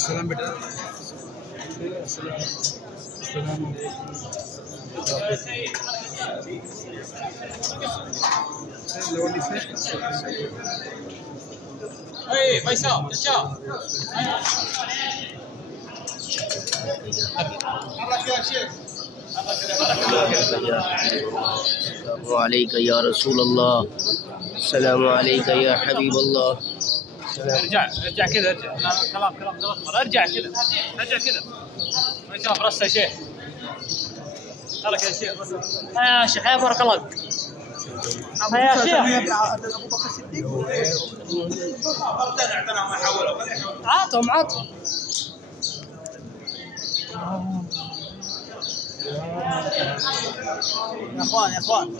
सलाम बेटा। सलाम فيصل تشاو السلام عليك يا رسول الله، السلام عليك يا حبيب الله. ارجع كذا، ارجع كلام ارجع كذا، ارجع كذا ما يشوف راسه يا شيخ. ترك يا شيخ يا شيخ يا بارك الله يا شيخ. عطهم يا اخوان